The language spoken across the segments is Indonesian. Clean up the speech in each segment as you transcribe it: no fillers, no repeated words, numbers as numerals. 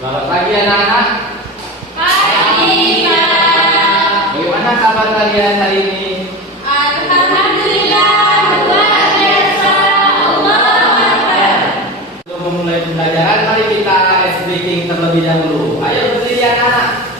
Selamat pagi anak-anak. Pagi, Pak. Bagaimana kabar kalian hari ini? Alhamdulillah, luar biasa. Allahu Akbar. Sebelum memulai pembelajaran, mari kita ice breaking terlebih dahulu. Ayo berdiri anak.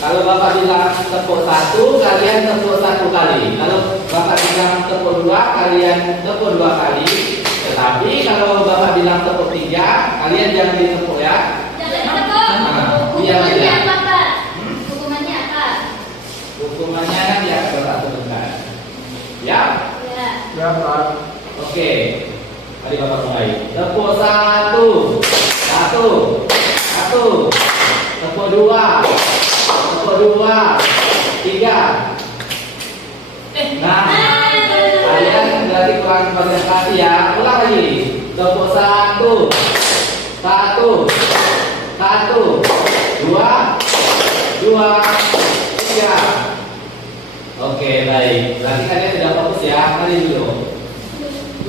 Kalau Bapak bilang tepuk satu, kalian tepuk satu kali. Kalau Bapak bilang tepuk dua, kalian tepuk dua kali. Tetapi kalau Bapak bilang tepuk tiga, kalian jangan ditepuk ya. Jangan tepuk. Hukumannya apa, Pak? Hukumannya apa? Hukumannya kan ya kalau tak sebutkan. Ya. Ya. Ya, Pak. Oke. Mari Bapak mulai. Tepuk satu, satu, satu. Tepuk dua, tepuk dua, tiga. Nah, kalian berarti kurang konsentrasi ya. Ulang lagi. Tepuk satu, satu, satu, dua, dua, tiga. Oke, baik. Berarti kalian sudah fokus ya. Mari dulu.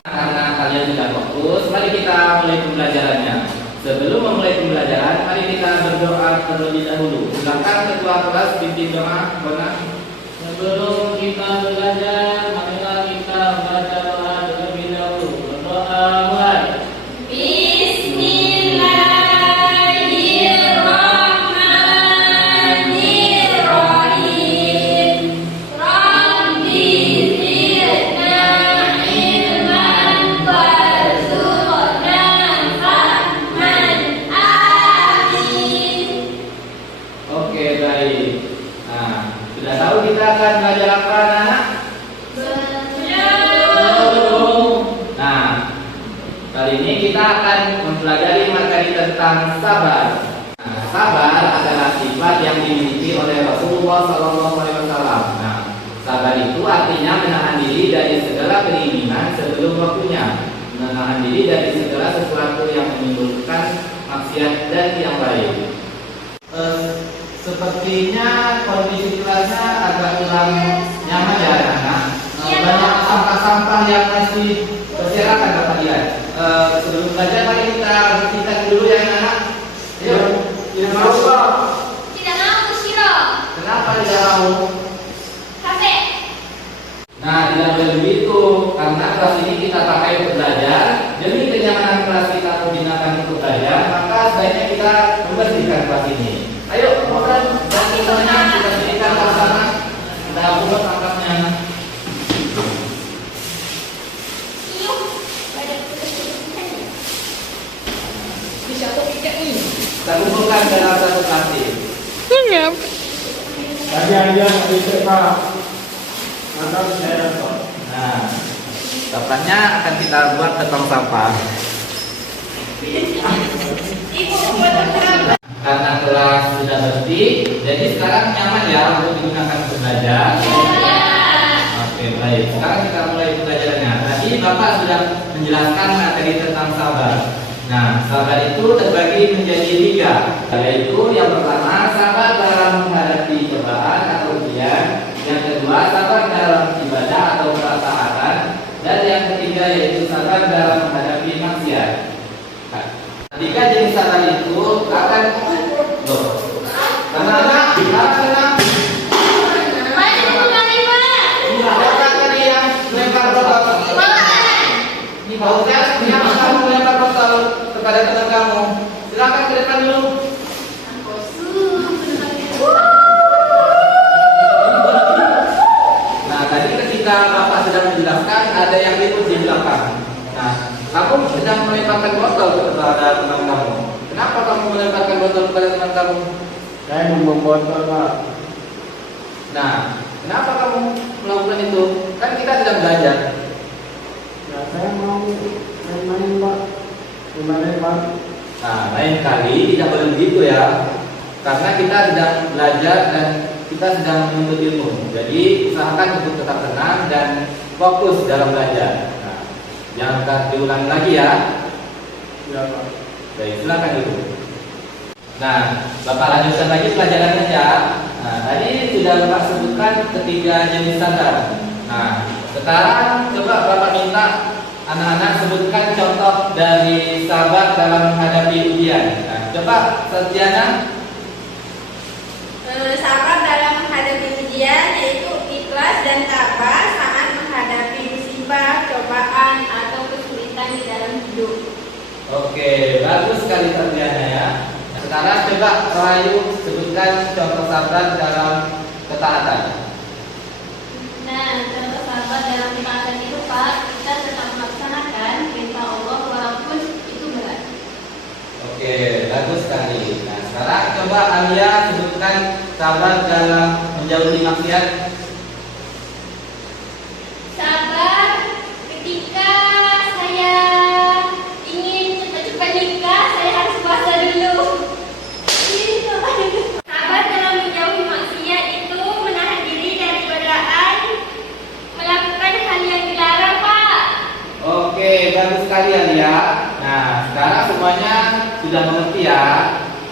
Karena kalian sudah fokus, mari kita mulai pembelajarannya. Sebelum memulai pembelajaran, mari kita berdoa terlebih dahulu. Silakan ketua kelas pimpin doa. Benar. Sebelum kita belajar, marilah kita baca doa terlebih dahulu. Berdoa mulai. Bismillahirrahmanirrahim. Rabbi zidna ilman warzuqna fahman. Amin. Oke, baik. Nah, sudah tahu kita akan belajar apa, anak? Nah, kali ini kita akan mempelajari materi tentang sabar. Nah, sabar adalah sifat yang dimiliki oleh Rasulullah SAW. Nah, sabar itu artinya menahan diri dari segala keinginan sebelum waktunya, menahan diri dari segala sesuatu yang menimbulkan maksiat dan yang lain. Sepertinya kondisi kelasnya agak kurang nyaman ya anak-anak. Banyak sampah-sampah yang masih berserakan Bapak lihat. Sebelum belajar mari kita bersihkan dulu ya anak-anak. Ayo. Tidak mau, Pak. Tidak mau Siro. Kenapa tidak mau? Capek. Nah, tidak boleh begitu karena kelas ini kita pakai untuk belajar. Demi kenyamanan kelas kita menggunakan untuk belajar, maka sebaiknya kita membersihkan kelas ini. Ayo, mohon dan semuanya kita bersihkan bersama. Kita buat sampahnya. Kita kumpulkan dalam satu plastik. Tadi aja bisa, Pak. Mantap saya, Pak. Nah, sampahnya akan kita buat ke tong sampah. Karena kelas sudah bersih, jadi sekarang nyaman ya untuk digunakan untuk belajar. Oke, baik. Sekarang kita mulai pembelajarannya. Tadi Bapak sudah menjelaskan materi tentang sabar. Nah, sabar itu terbagi menjadi tiga, yaitu yang pertama sabar dalam menghadapi cobaan atau ujian, yang kedua sabar dalam ibadah atau ketaatan, dan yang ketiga yaitu sabar dalam menghadapi maksiat. Tiga jenis sabar itu akan anak-anak tadi yang melempar botol. Ini bautnya yang kamu melempar botol kepada teman kamu. Silakan ke depan dulu. Nah, tadi ketika Bapak sedang menjelaskan ada yang ribut di belakang. Nah, kamu sedang melemparkan botol kepada teman kamu. Kenapa kamu melemparkan botol kepada teman kamu? Saya membawa botol, Pak. Nah, kenapa kamu melakukan itu? Kan kita sedang belajar. Ya, saya mau main-main, Pak. Gimana, Pak? Nah, lain kali tidak boleh begitu ya. Karena kita sedang belajar dan kita sedang menuntut ilmu. Jadi usahakan untuk tetap tenang dan fokus dalam belajar. Nah, jangan diulangi lagi ya. Ya, Pak. Baik, silakan dulu. Nah, Bapak lanjutkan lagi pelajarannya ya. Nah, tadi sudah Bapak sebutkan ketiga jenis sabar. Nah, sekarang coba Bapak minta anak-anak sebutkan contoh dari sabar dalam menghadapi ujian. Nah, coba Setiana. Sabar dalam menghadapi ujian yaitu ikhlas dan tabah saat menghadapi musibah, cobaan atau kesulitan di dalam hidup. Oke, bagus sekali Setiana ya. Sekarang coba Rahayu sebutkan contoh sabar dalam ketaatan. Nah, contoh sabar dalam ketaatan itu Pak, kita tetap melaksanakan perintah Allah walaupun itu berat. Oke, bagus sekali. Nah, sekarang coba Alia sebutkan sabar dalam menjauhi maksiat. Sabar ketika saya ingin cepat-cepat nikah, saya harus puasa dulu. Sabar dalam menjauhi maksiat itu menahan diri dari godaan melakukan hal yang dilarang, Pak. Oke, bagus sekali Alia. Nah, sekarang semuanya sudah mengerti ya.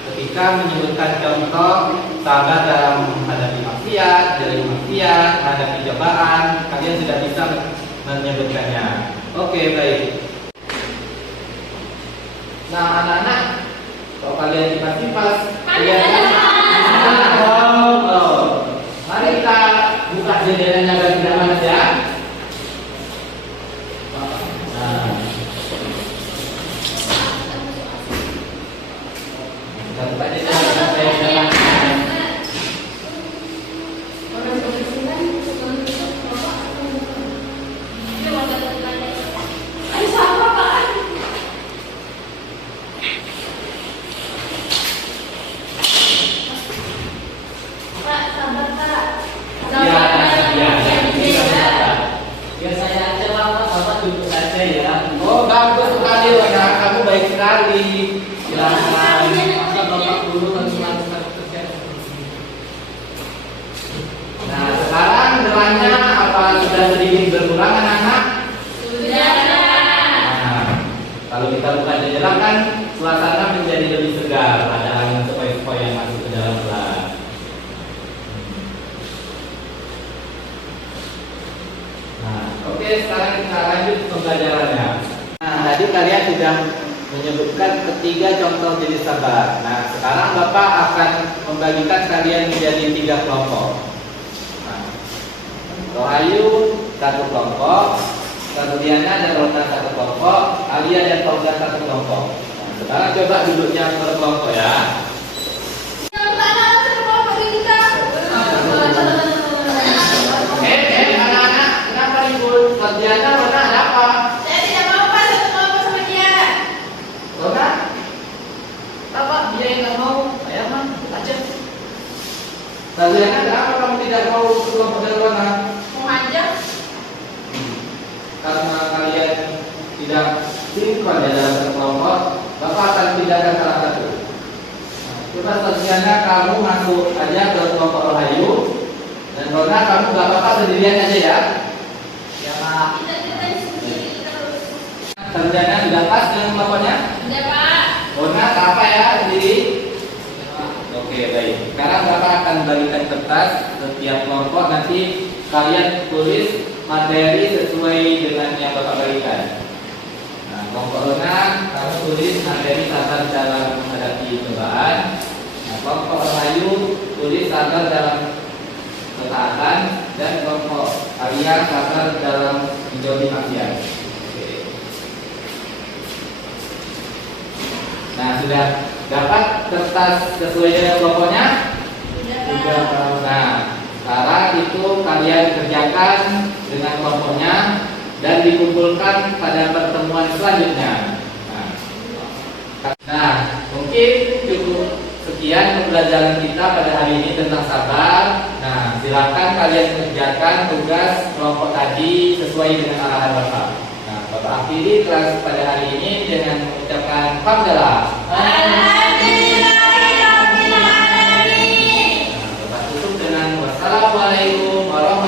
Ketika menyebutkan contoh sabar dalam menghadapi maksiat, dari maksiat, menghadapi cobaan, kalian sudah bisa menyebutkannya. Oke, baik. Nah, anak-anak, kalau kalian kipas-kipas, mari kita buka jendelanya agar tidak panas ya. Nah, kita buka jendelanya supaya tidak panas. Oh, bagus sekali Wana, kamu baik sekali. Silakan. Nah, sekarang deranya apa sudah sedikit berkurang anak-anak? Sudah. Nah, kalau kita buka jendela kan suasana menjadi lebih segar, ada angin sepoi-sepoi yang masuk ke dalam kelas. Nah, oke, sekarang kita lanjut pembelajarannya. Nah, tadi kalian sudah menyebutkan ketiga contoh jenis sabar. Nah, sekarang Bapak akan membagikan kalian menjadi 3 kelompok. Nah, Rohayu satu kelompok, Setiana dan Rona satu kelompok, Alia dan Fauzan satu kelompok. Nah, sekarang coba duduknya per kelompok ya. Anak-anak, kenapa ribut? Setiana, Rona, ada apa? Saya tidak mau Pak satu kelompok sama dia. Rona? Apa? Dia yang nggak mau? Ayo mah, aja. Setiana, kenapa kamu tidak mau kelompok dari Rona? Mau aja. Karena kalian tidak sinkron ya dalam satu kelompok, Bapak akan pindahkan salah satu. Coba Setiana, kamu masuk aja ke kelompok Rohayu. Dan Rona, kamu gak apa-apa sendirian aja ya. Ya Pak. Kita sendiri terus. Setiana sudah pas dengan kelompoknya? Sudah Pak. Rona, tak apa ya sendiri? Oke, baik. Sekarang Bapak akan bagikan kertas setiap kelompok, nanti kalian tulis materi sesuai dengan yang Bapak bagikan. Nah, kelompok Rona, kamu tulis materi sabar dalam menghadapi cobaan. Nah, kelompok Rohayu tulis sabar dalam ketaatan, dan kelompok Alia sabar dalam menjauhi maksiat. Oke. Nah, sudah dapat kertas sesuai dengan kelompoknya? Sudah Pak. Nah, sekarang itu kalian kerjakan dengan kelompoknya dan dikumpulkan pada pertemuan selanjutnya. Nah, mungkin cukup sekian pembelajaran kita pada hari ini tentang sabar. Nah, silakan kalian kerjakan tugas kelompok tadi sesuai dengan arahan Bapak. Nah, Bapak akhiri kelas pada hari ini dengan mengucapkan hamdalah. Alhamdulillahirobbilalamin. Nah, Bapak tutup dengan wassalamualaikum warahmatullahi wabarakatuh.